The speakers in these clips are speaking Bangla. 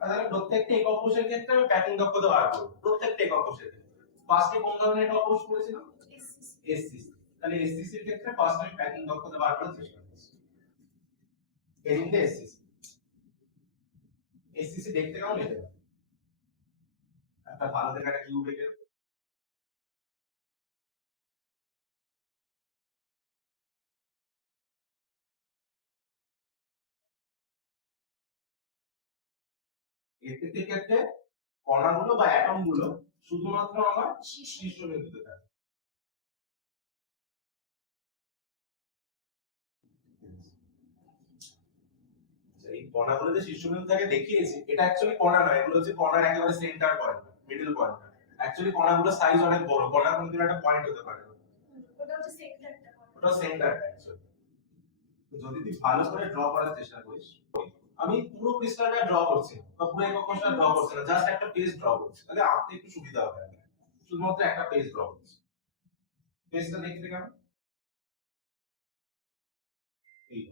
তাহলে প্রত্যেকটা একক কোষের ক্ষেত্রে আমি প্যাকিং দক্ষতা বার করব, প্রত্যেকটা একক কোষের ক্ষেত্রে। ফার্স্টে কোন ধরনের একক কোষ করেছিলাম? এসসিসি। তাহলে এসসিসি এর ক্ষেত্রে ফার্স্ট আমি প্যাকিং দক্ষতা বার করার চেষ্টা করছি। এদিকে এসসিসি, এসসিসি দেখতে কেমন এটা? একটা ভালো দেখা একটা কিউব এর এসসিসি এর ক্ষেত্রে কণাগুলো বা অ্যাটম গুলো শুধুমাত্র আমার শীর্ষ বিন্দুতে থাকে। এই কণাগুলো যে শীর্ষবিন্দু থাকে দেখিয়েছি, এটা অ্যাকচুয়ালি কণা নয়, এগুলো হচ্ছে কণার একেবারে centre point, middle point. Actually কণাগুলো সাইজ অনেক বড়, কণার কিন্তু একটা পয়েন্ট হতে পারে, ওটা হচ্ছে সেন্টারটা, ওটা সেন্টারটা অ্যাকচুয়ালি। যদি তুই ভালো করে ড্র করার চেষ্টা করিস, আমি পুরো পৃষ্ঠাটা ড্র করছি বা পুরো একক কোষটা ড্র করছি না, জাস্ট একটা পেজ ড্র করছি, তাহলে আঁকতে একটু সুবিধা হবে। শুধুমাত্র একটা পেজ ড্র করছি, পেজটা দেখতে কেমন? এই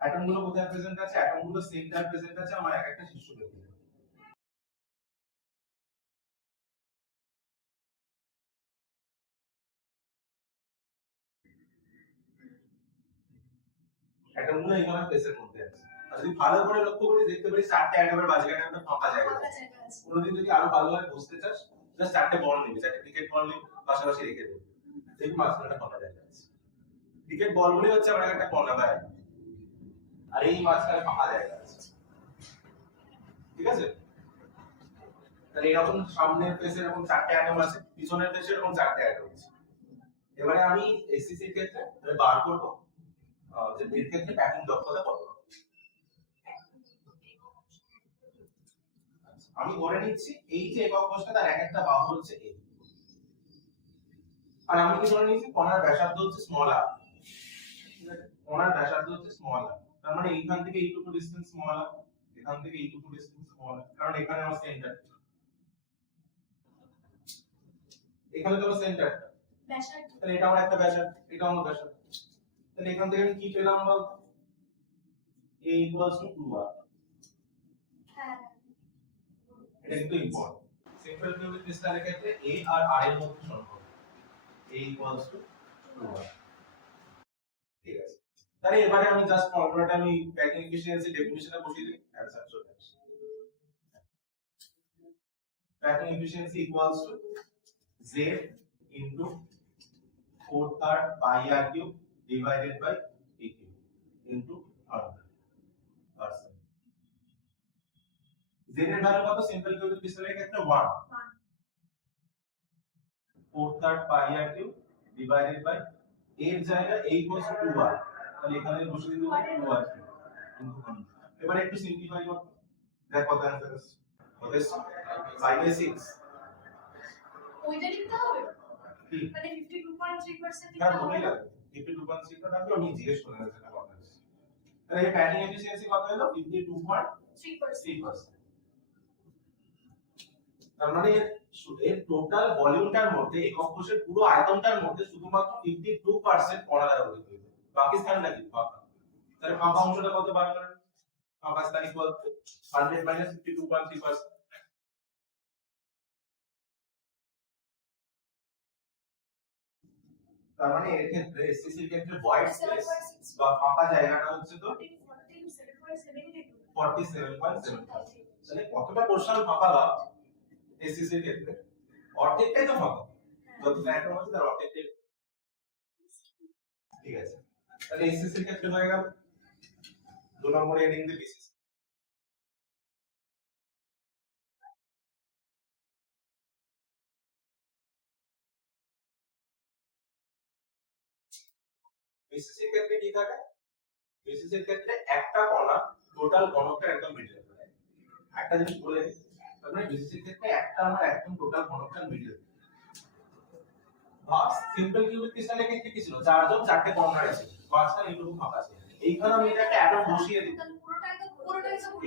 অ্যাটম গুলো কোথায় প্রেজেন্ট আছে? অ্যাটম গুলো সেন্টার প্রেজেন্ট আছে আমার এক একটা শীর্ষবিন্দুতে। অ্যাটম গুলো এইভাবে প্লেসের মধ্যে আছে। আর যদি ভালো করে লক্ষ্য করে দেখতে পারিস চারটে অ্যাটমের মাঝখানে একটা ফাঁকা জায়গা আছে। কোনোদিন যদি আরো ভালোভাবে বুঝতে চাস, জাস্ট চারটে বল নিবি, চারটে ক্রিকেট বল নিবি, পাশাপাশি রেখে দিবি, দেখবি মাঝখানে একটা ফাঁকা জায়গা আছে। ক্রিকেট বল গুলি হচ্ছে আমার একটা কর্নার দেয়, আর এই মাঝখানে ফাঁকা জায়গা আছে, ঠিক আছে? তাহলে এরকম সামনের পেসে এরকম চারটে অ্যাটম আছে, পিছনের পেসে এরকম চারটে অ্যাটম আছে। এবারে আমি এসসিসি এর ক্ষেত্রে বার করব যে এর ক্ষেত্রে প্যাকিং দক্ষতা কত। আমি ধরে নিচ্ছি এই যে একক কোষটা তার এক একটা বাহু হচ্ছে a, আর আমি কি ধরে নিচ্ছি কণার ব্যাসার্ধ হচ্ছে স্মল r, কণার ব্যাসার্ধ হচ্ছে স্মল r, তার মানে এইখান থেকে এইটুকু ডিসটেন্স স্মল r, এখান থেকে এইটুকু ডিসটেন্স স্মল r, কারণ এখানে আমার সেন্টার, এখানে তো আমার সেন্টার ব্যাসার্ধ, তাহলে এটা আমার একটা ব্যাসার্ধ, এটা আমার ব্যাসার্ধ। তাহলে এখান থেকে আমি কি পেলাম বল? a = 2r। হ্যাঁ, এটা কিন্তু ইম্পর্টেন্ট। সিম্পল কিউবিক ক্রিস্টালের ক্ষেত্রে a আর r এর মধ্যে সম্পর্ক a = 2r। ঠিক আছে, তাহলে এবারে আমি জাস্ট ফর্মুলাটা আমি প্যাকিং এফিশিয়েন্সি ডেফিনিশনে বসিয়ে দিই, অ্যানসার চলে আসে। Packing efficiency = z into 4/3 pi r cube divided by a cube into 100%। z এর ভ্যালু কত সিম্পল কিউবিক ক্রিস্টালের ক্ষেত্রে? 1। 4/3 pi r cube divided by এর জায়গায় a = 2r, তাহলে এখানে বসিয়ে দিই 2r into 100। এবারে একটু সিম্পলিফাই করব, দেখ কত অ্যানসার আসছে। কত আসছে? 5/6। ওইটা লিখতে হবে মানে 52.3% লিখতে হবে। হ্যাঁ, 52.3 টা আমি জিজ্ঞেস করে নেব সেটা কত আসছে। তাহলে এই প্যাকিং এফিশিয়েন্সি কত হলো? 52.3%। তার মানে এর টোটাল ভলিউমটার মধ্যে একক কোষের পুরো আয়তনটার মধ্যে শুধুমাত্র 52% কণা দ্বারা গঠিত, বাকি স্থানটা কি ফাঁকা। তাহলে ফাঁকা অংশটা কত বার করেন? ফাঁকা স্থান ইকুয়াল টু 100 - 52.3%। তার মানে এর ক্ষেত্রে এসসিসি এর ক্ষেত্রে ভয়েড স্পেস বা ফাঁকা জায়গাটা হচ্ছে তো 47.7%। তাহলে কতটা পোরশন ফাঁকা বা এসসিসি এর ক্ষেত্রে অর্ধেকটাই তো ফাঁকা, যত অ্যাটম আছে তার অর্ধেকটাই। ঠিক আছে, তাহলে এসসিসি এর ক্ষেত্রে হয়ে গেল 2 নম্বর হেডিং দিয়ে বিসিসি। বিসিসি এর ক্ষেত্রে কি থাকে? বিসিসি এর ক্ষেত্রে একটা কণা টোটাল ঘনত্বের একদম মিডল, একটা জিনিস বলে দিই, তার মানে বিসিসি এর ক্ষেত্রে একটা আমার একদম টোটাল ঘনত্বের মিডল। বাস সিম্পল কিউবিক ক্রিস্টালের ক্ষেত্রে কি ছিল? চারজন চারটে কর্নার আছে, মাঝখানে এইটুকু ফাঁকা আছে। এইখানে আমি এটা একটা অ্যাটম বসিয়ে দিই,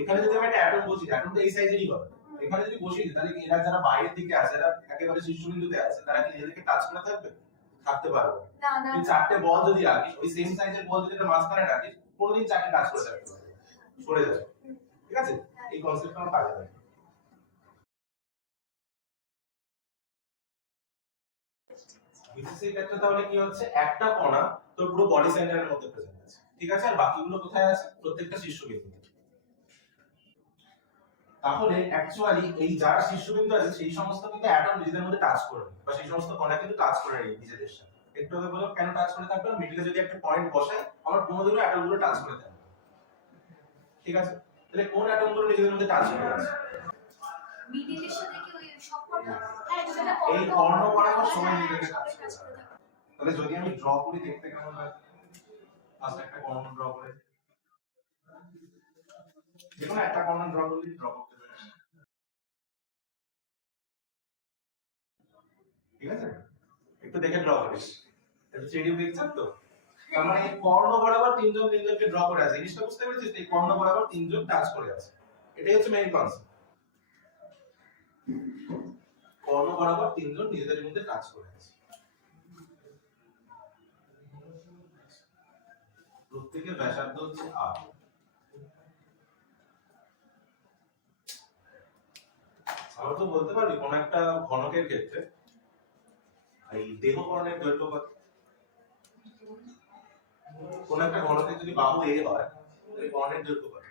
এখানে যদি আমি একটা অ্যাটম বসিয়ে দিই, অ্যাটমটা এই সাইজেরই হবে, এখানে যদি বসিয়ে দিই তাহলে এরা যারা বাইরের দিকে আছে, যারা একেবারে শীর্ষবিন্দুতে আছে, তারা কি নিজেদেরকে টাচ করে থাকবে? থাকতে পারবে না। তুই চারটে বল যদি রাখিস, ওই সেম সাইজের বল যদি একটা মাঝখানে রাখিস, কোনোদিন চারটে টাচ করে থাকতে পারবে, সরে যাবে। ঠিক আছে, এই কনসেপ্ট আমরা কাজে লাগাই। বিসিসি ক্ষেত্রে তাহলে কি হচ্ছে, একটা কণা তোর পুরো বডি সেন্টারের মধ্যে প্রেজেন্ট আছে, ঠিক আছে, আর বাকিগুলো কোথায় আছে, প্রত্যেকটা শীর্ষবিন্দুতে। তাহলে অ্যাকচুয়ালি এই যার শীর্ষবিন্দু আছে সেই সমস্ত কিন্তু অ্যাটম নিজেদের মধ্যে টাচ করে নেয়, বা সেই সমস্ত কণা কিন্তু টাচ করে নেয় নিজেদের সাথে। একটু আগে বললাম কেন টাচ করে থাকবে, মিডলে যদি একটা পয়েন্ট বসাই আমার কোনোদিনও অ্যাটমগুলো টাচ করে থাকবে, ঠিক আছে। তাহলে কোন অ্যাটমগুলো নিজেদের মধ্যে টাচ করে আছে, মিডলের সাথে কি ওই সবকটা, হ্যাঁ যেটা এই কর্ণ বরাবর সমান নিজেদের টাচ করে থাকে। তাহলে যদি আমি ড্র করি দেখতে কেমন লাগে, ফার্স্ট একটা কর্ণ ড্র করে, যেকোনো একটা কর্ণ ড্র করলে ড্র করতে পারি, ঠিক আছে। একটু দেখে ড্র করিস, এটা থ্রিডি পিকচার তো, তার মানে এই কর্ণ বরাবর তিনজনকে ড্র করে আছে, জিনিসটা বুঝতে পেরেছিস, এই কর্ণ বরাবর তিনজন টাচ করে আছে, এটাই হচ্ছে মেইন কনসেপ্ট। কর্ণ বরাবর তিনজন নিজেদের মধ্যে টাচ করে আছে, প্রত্যেকের ব্যাসার্ধ হচ্ছে r। আমরা তো বলতে পারবি কোন একটা ঘনকের ক্ষেত্রে এই দেহকর্ণের দৈর্ঘ্য কত, কোন একটা ঘনকের যদি বাহু a হয় তাহলে কর্ণের দৈর্ঘ্য কত।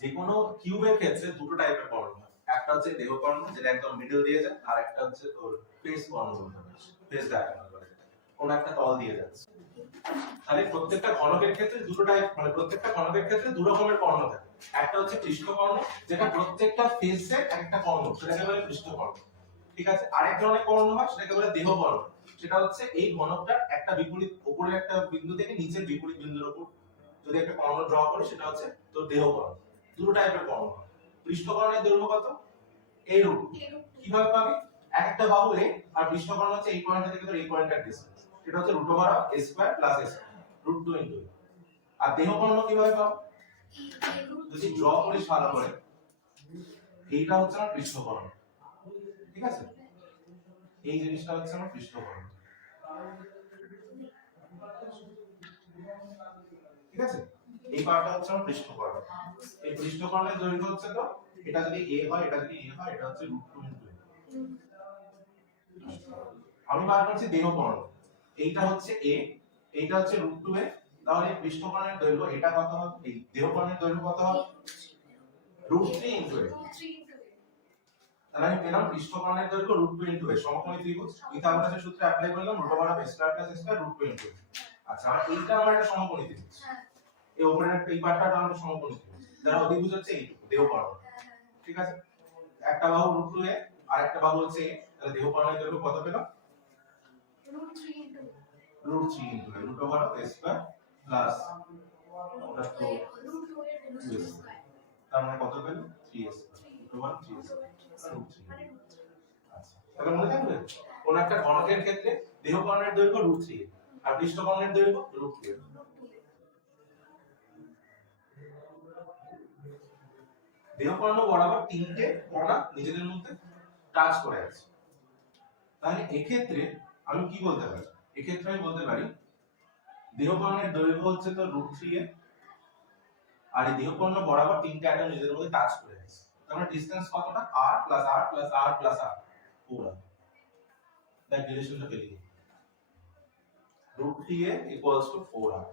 যে কোনো কিউবের ক্ষেত্রে দুটো টাইপের কর্ণ হয়, একটা হচ্ছে দেহকর্ণ যেটা একদম মিডল দিয়ে যায়, আর একটা হচ্ছে তোর ফেস কর্ণ বলতে পারিস, ফেস ডায়াগোনাল বলে, কোন একটা তল দিয়ে যাচ্ছে। তাহলে প্রত্যেকটা ঘনকের ক্ষেত্রে দুটো টাইপ, মানে প্রত্যেকটা ঘনকের ক্ষেত্রে দু রকমের কর্ণ থাকে। একটা হচ্ছে পৃষ্ঠকর্ণ, যেটা প্রত্যেকটা ফেসে একটা কর্ণ, সেটাকে বলে পৃষ্ঠকর্ণ, ঠিক আছে। আরেক ধরনের কর্ণ হয় সেটাকে বলে দেহকর্ণ, সেটা হচ্ছে এই ঘনকটার একটা বিপরীত, উপরের একটা বিন্দু থেকে নিচের বিপরীত বিন্দুর উপর যদি একটা কর্ণ ড্র করি সেটা হচ্ছে তোর দেহকর্ণ। দুটো টাইপের কর্ণ হয়। পৃষ্ঠকর্ণের দৈর্ঘ্য কত, এইরূপ। কিভাবে পাবি, একটা বাহু a আর পৃষ্ঠকর্ণ হচ্ছে এই পয়েন্ট থেকে তোর এই পয়েন্টের ডিসটেন্স, এটা হচ্ছে √a² + a² √2 * a। আর দেহকর্ণ কিভাবে পাবো, যদি ড্র করিস ভালো করে, এইটা হচ্ছে আমার পৃষ্ঠকর্ণ, ঠিক আছে, এই জিনিসটা হচ্ছে আমার পৃষ্ঠকর্ণ, ঠিক আছে, এই পার্টটা হচ্ছে আমার পৃষ্ঠকর্ণ। এই পৃষ্ঠকর্ণের দৈর্ঘ্য হচ্ছে তো, এটা যদি a হয়, এটা যদি a হয়, এটা হচ্ছে √2 * a। আমি বার করছি দেহকর্ণ, এইটা হচ্ছে a, এইটা হচ্ছে √2a, তাহলে পৃষ্ঠকর্ণের দৈর্ঘ্য এটা কত হবে, এই দেহকর্ণের দৈর্ঘ্য কত হবে, √3 * a। তাহলে আমি পেলাম পৃষ্ঠকর্ণের দৈর্ঘ্য √2 * a, সমকোণী ত্রিভুজ পিথাগোরাসের সূত্রে অ্যাপ্লাই করলাম, √a² + a² √2 * a। আচ্ছা, আর এইটা আমার একটা সমকোণী ত্রিভুজ, এই উপরের একটা এই পার্টটা আমার সমকোণী ত্রিভুজ, যার অধিভুজ হচ্ছে এইটুকু দেহকর্ণ, ঠিক আছে। একটা বাহু √2a আর একটা বাহু হচ্ছে a, তাহলে দেহকর্ণের দৈর্ঘ্য কত পেলাম, √3 * a, √a² প্লাস ওটা তো 2a, তার মানে কত পেল, 3a², √3 * a। আচ্ছা, তাহলে মনে থাকবে কোন একটা ঘনকের ক্ষেত্রে দেহকর্ণের দৈর্ঘ্য √3a আর পৃষ্ঠকর্ণের দৈর্ঘ্য √3a। দেহকর্ণ বরাবর তিনটে কণা নিজেদের মধ্যে টাচ করে আছে, তাহলে এক্ষেত্রে আমি কি বলতে পারি, এক্ষেত্রে আমি বলতে পারি দেহকর্ণের দৈর্ঘ্য হচ্ছে তো √3a, আর এই দেহকর্ণ বরাবর তিনটে অ্যাটম নিজেদের মধ্যে টাচ করে আছে, তার মানে ডিসটেন্স কতটা, r + r + r + r, 4r। That রিলেশনটা পেলি, √3a = 4r।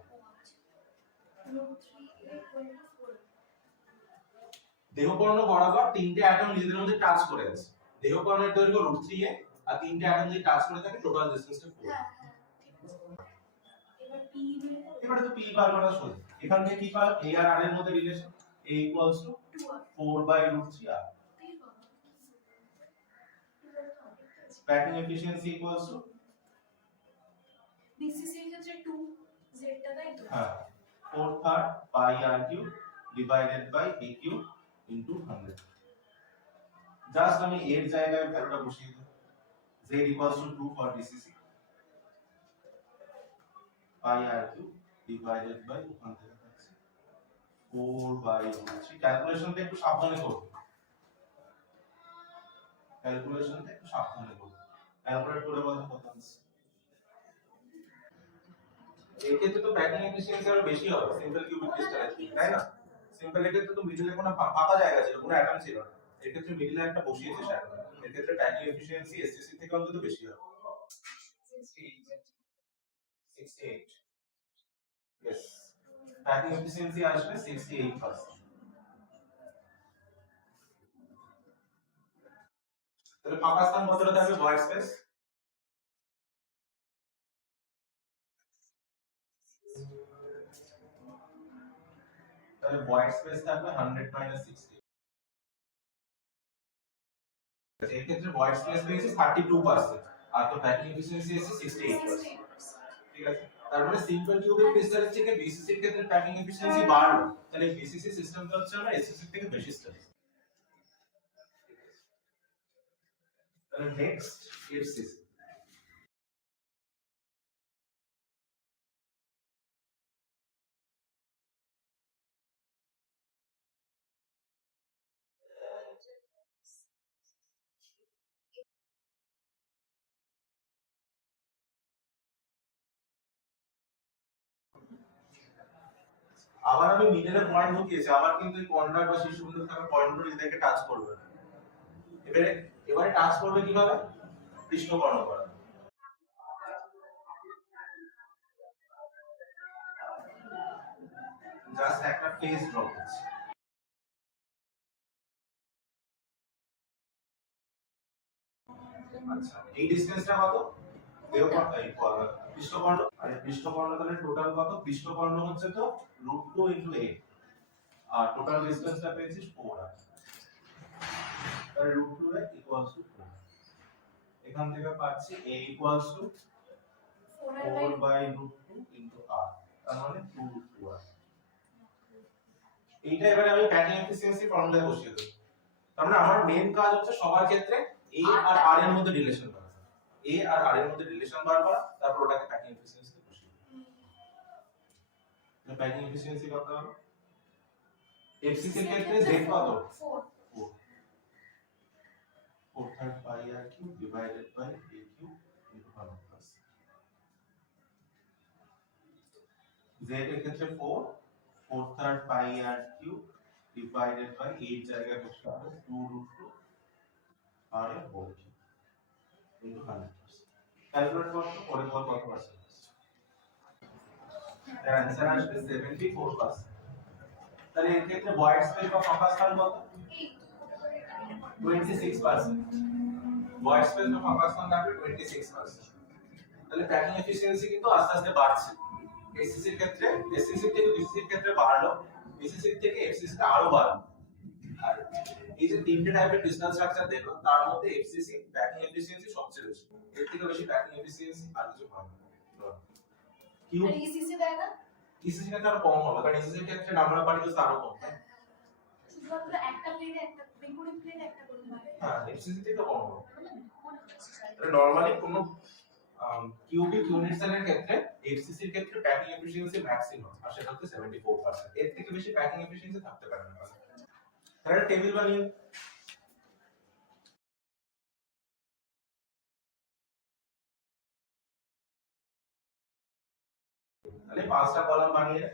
দেহকর্ণ বরাবর তিনটে অ্যাটম নিজেদের মধ্যে টাচ করে আছে, দেহকর্ণের দৈর্ঘ্য √3a আর তিনটে অ্যাটম যদি টাচ করে থাকে টোটাল ডিসটেন্সটা 4। এবারে তো p বার করা সোজা, এখান থেকে কি পাবো, a আর r এর মধ্যে relation, a = 4/√3r। Packing efficiency BCC এর ক্ষেত্রে 2 z টা তাই তো, হ্যাঁ 4/3 πr³ / a³ * 100। জাস্ট আমি এর জায়গায় ভ্যালুটা বসিয়ে দেব, z = 2 ফর বিসিসি, πr³ / 100 4/√3। ক্যালকুলেশনটা একটু সাবধানে করবে, ক্যালকুলেশনটা একটু সাবধানে করবে, ক্যালকুলেট করে বলতে কত আসছে। এই ক্ষেত্রে তো প্যাকিং এফিশিয়েন্সি আরো বেশি হবে সিম্পল কিউবিক ক্রিস্টাল, তাই না, সিম্পল এর ক্ষেত্রে তো মিডলে কোনো ফাঁকা জায়গা ছিল, কোনো অ্যাটম ছিল না। এর ক্ষেত্রে মিডলে একটা বসিয়েছে স্যার। এর ক্ষেত্রে প্যাকিং এফিসিয়েন্সি এসএসসি থেকে অন্তত বেশি হবে। 68 yes, প্যাকিং এফিসিয়েন্সি আসবে 68%। তাহলে ফাঁকা স্থান কতটা থাকবে হোয়াইট স্পেস? তাহলে হোয়াইট স্পেস থাকবে 100 মাইনাস 60। এই ক্ষেত্রে হোয়াইট স্পেস পেয়েছি 32%, আর তো প্যাকিং এফিসিয়েন্সি এসেছে 68%। ঠিক আছে, তার মানে সিম্পল কিউবিক ক্রিস্টালের থেকে বিসিসি এর ক্ষেত্রে প্যাকিং এফিসিয়েন্সি বাড়লো, তাহলে বিসিসি সিস্টেমটা হচ্ছে আমরা এসএসসি থেকে বেশি স্টেবল। তাহলে নেক্সট এফসিসি। আবার আমি মিডলে পয়েন্ট ঢুকিয়েছি, আবার কিন্তু এই কর্নার বা শীর্ষবিন্দু থাকা পয়েন্টগুলো এদেরকে টাচ করবে না। এবারে এবারে টাচ করবে কিভাবে? পৃষ্ঠকর্ণ করা। জাস্ট একটা ফেস ড্র করছি। আচ্ছা, এই ডিসটেন্সটা কত? দেহকর্ণ ইকুয়াল পৃষ্ঠকর্ণ, আর এই পৃষ্ঠকর্ণ তাহলে টোটাল কত? পৃষ্ঠকর্ণ হচ্ছে তো √2 * a, আর টোটাল ডিসটেন্সটা পেয়েছি 4 আর তাহলে √2 a = 4। এখান থেকে পাচ্ছি a = 4/√2 r, তার মানে 2√2r। এইটা এবারে আমি প্যাকিং এফিসিয়েন্সি ফর্মুলায় বসিয়ে দেব। তার মানে আমার মেইন কাজ হচ্ছে সবার ক্ষেত্রে a আর r এর মধ্যে রিলেশন বার করা। a আর r এর মধ্যে রিলেশন বার করা, তারপর ওটাকে প্যাকিং এফিসিয়েন্সি বসিয়ে দেব। প্যাকিং এফিসিয়েন্সি কত হবে? এফসিসি এর ক্ষেত্রে z কত? 4। 4/3 pi r cube divided by a cube into 100%। z এর ক্ষেত্রে 4, 4/3 pi r cube divided by 8 জায়গায় বসতে হবে 2√2 r এর হোল কিউব into 100%। ক্যালকুলেট করতে পরে কত পার্সেন্ট আসছে? এর অ্যানসার আসবে 74%। তাহলে এর ক্ষেত্রে ভয়েড স্পেস বা ফাঁকা স্থান কত? 26%। ভয়েড স্পেস বা ফাঁকা স্থান থাকবে 26%। তাহলে প্যাকিং এফিসিয়েন্সি কিন্তু আস্তে আস্তে বাড়ছে। এসসিসি এর ক্ষেত্রে এসসিসি থেকে বিসিসি এর ক্ষেত্রে বাড়লো, বিসিসি থেকে এফসিসি টা আরো বাড়লো। আর এই যে তিনটে টাইপের ক্রিস্টাল স্ট্রাকচার দেখলাম, তার মধ্যে এফসিসি প্যাকিং এফিসিয়েন্সি সবচেয়ে বেশি। এর থেকে বেশি প্যাকিং এফিসিয়েন্সি আর কিছু হয় না। কিউ আর ইসিসি দেয় না? ইসিসি ক্ষেত্রে আরো কম হবে, কারণ ইসিসি এর ক্ষেত্রে নাম্বার অফ পার্টিকেলস আরো কম। শুধুমাত্র একটা প্লেনে একটা বিপরীত প্লেনে একটা করে হবে। হ্যাঁ, এফসিসি থেকে কম হবে। নরমালি কোনো কিউবিক ইউনিট সেলের ক্ষেত্রে এফসিসি এর ক্ষেত্রে প্যাকিং এফিসিয়েন্সি ম্যাক্সিমাম, আর সেটা হচ্ছে 74%। এর থেকে বেশি প্যাকিং এফিসিয়েন্সি থাকতে পারে না। তাহলে টেবিল বানিয়ে তাহলে পাঁচটা কলাম বানিয়ে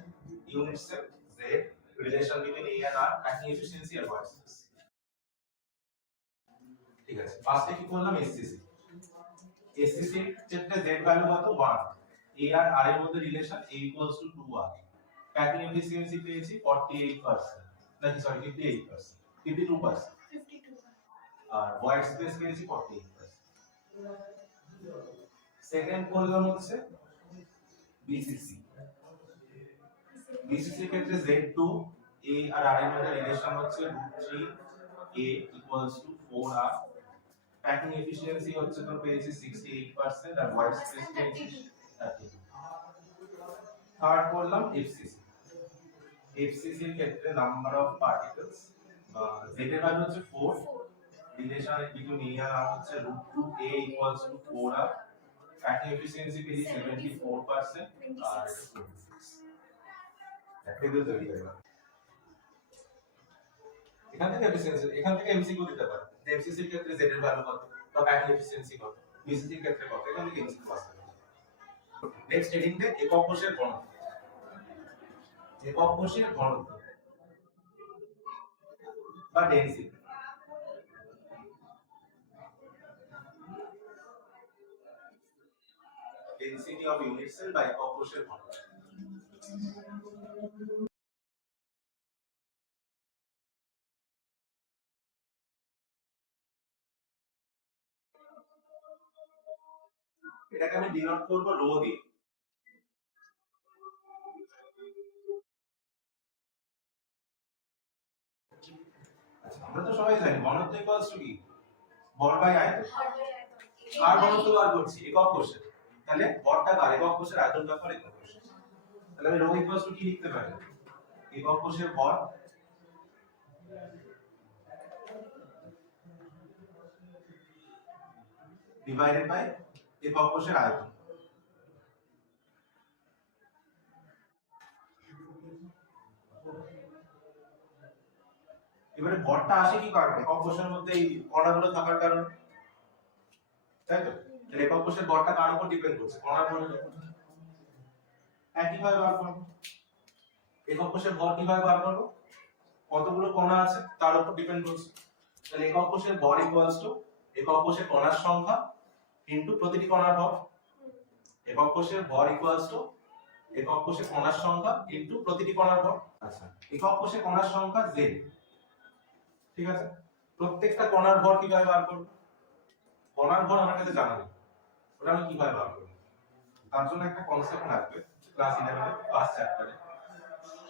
unit cell, Z, relation between A and R, packing efficiency আর ভয়েড স্পেস। ঠিক আছে, ফার্স্টে কি করলাম? এসসিসি। এসসিসি এর ক্ষেত্রে জেড ভ্যালু কত? 1। এ আর আর এর মধ্যে relation a = 2r। Packing efficiency পেয়েছি 48%, নাকি সরি 58%, 52%। 52। আর ভয়েড স্পেস পেয়েছি 48%। সেকেন্ড করলাম হচ্ছে বিসিসি। বিসিসি এর ক্ষেত্রে z2, a আর r এর মধ্যে রিলেশন হচ্ছে √3 a = 4r। প্যাকিং এফিসিয়েন্সি হচ্ছে তো পেয়েছি 68%, আর ভয়েড স্পেস পেয়েছি 32। থার্ড করলাম এফসিসি। এফসিসি এর ক্ষেত্রে নাম্বার অফ পার্টিকেলস বা z এর ভ্যালু হচ্ছে 4, রিলেশন বিটুইন a আর r হচ্ছে √2a = 4r। প্যাকিং এফিসিয়েন্সি পেয়েছি 74%, আর 26। টেবিল তৈরি হয়ে গেল। এখান থেকে এফিসিয়েন্সি, এখান থেকে এমসিকিউ দিতে পারে যে এফসিসি এর ক্ষেত্রে z এর ভ্যালু কত বা প্যাকিং এফিসিয়েন্সি কত, বিসিসি এর ক্ষেত্রে কত, এখান থেকে এমসিকিউ আসতে পারে। নেক্সট হেডিং তে একক কোষের ঘনত্ব। একক কোষের ঘনত্ব বা density. Density of unit cell বা একক কোষের ঘনত্ব। এটাকে আমি ডিনোট করব রো দিয়ে। আচ্ছা, আমরা তো সবাই জানি ঘনত্ব ইকুয়ালস টু কি, ভর বাই আয়তন। আর ঘনত্ব বার করছি একক কোষের, তাহলে ভরটা কার, একক কোষের আয়তনটা পর একক কোষের। তাহলে আমি রো ইকুয়ালস টু কি লিখতে পারি, একক কোষের ভর ডিভাইডেড বাই একক কোষের আয়তন। এবারে ভরটা আসে কি কারণে, একক কোষের মধ্যে এই কণাগুলো থাকার কারণে, তাই তো? তাহলে একক কোষের ভরটা কার উপর ডিপেন্ড করছে, কণার ভরের উপর। একইভাবে বার করব, একক কোষের ভর কিভাবে বার করব, কতগুলো কণা আছে তার উপর ডিপেন্ড করছে। তাহলে একক কোষের ভর ইকুয়ালস টু একক কোষের কণার সংখ্যা ইনটু প্রতিটি কণার ভর। একক কোষের ভর ইকুয়ালস টু একক কোষের কণার সংখ্যা ইনটু প্রতিটি কণার ভর। আচ্ছা, একক কোষের কণার সংখ্যা z, ঠিক আছে? প্রত্যেকটা কণার ভর কিভাবে বার করব, কণার ভর আমার কাছে জানা নেই, ওটা আমি কিভাবে বার করব? তার জন্য একটা কনসেপ্ট লাগবে ক্লাস 11 এর ফার্স্ট চ্যাপ্টারে,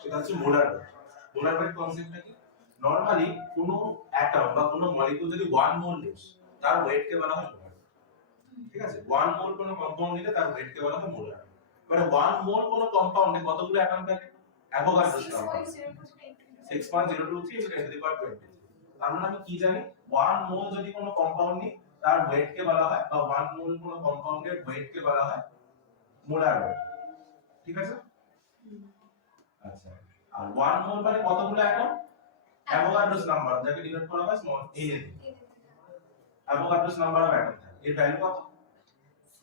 সেটা হচ্ছে মোলার ওয়েট। মোলার ওয়েট কনসেপ্টটা কি, নরমালি কোনো অ্যাটম বা কোনো মলিকিউল যদি 1 মোল নিস তার ওয়েট কে বলা হয় মোলার। ঠিক আছে, 1 মোল কোনো কম্পাউন্ড নিলে তার ওয়েট কে বলা হয় মোলার। মানে 1 মোল কোনো কম্পাউন্ডে কতগুলো অ্যাটম থাকে, অ্যাভোগাড্রোস নাম্বার 6.023 × 10⁻20। তার মানে আমি কি জানি, 1 মোল যদি কোনো কম্পাউন্ড নিই তার ওয়েট কে বলা হয়, বা 1 মোল কোনো কম্পাউন্ডের ওয়েট কে বলা হয় মোলার ওয়েট। ঠিক আছে? আচ্ছা, আর 1 মোল মানে কতগুলো অ্যাটম, অ্যাভোগাড্রোস নাম্বার, যাকে ডিনোট করা হয় স্মল a দিয়ে। অ্যাভোগাড্রোস নাম্বার অফ অ্যাটম, এর ভ্যালু কত,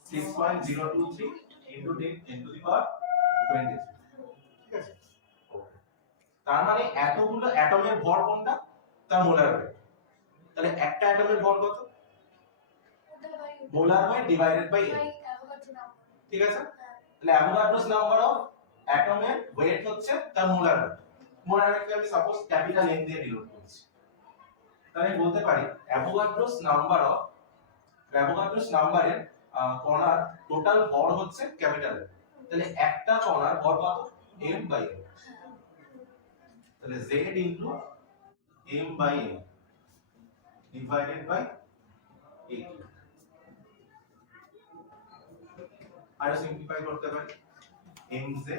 6.023 × 10⁻23। ঠিক আছে? তার মানে এতগুলো অ্যাটমের ভর কোনটা, তার মোলার ওয়েট। তাহলে একটা অ্যাটমের ভর কত, molar weight divided by a। ঠিক আছে? তাহলে অ্যাভোগাড্রোস নাম্বার অফ অ্যাটমের ওয়েট হচ্ছে তার মোলার ওয়েট। মোলার ওয়েটকে আমি সাপোজ ক্যাপিটাল N দিয়ে ডিনোট করছি, তাহলে আমি বলতে পারি অ্যাভোগাড্রোস নাম্বারের কণার টোটাল ভর হচ্ছে ক্যাপিটাল N। তাহলে একটা কণার ভর কত, m/n। তাহলে z into m/n divided by a। আর সিম্পলিফাই করতে পারি mz/na।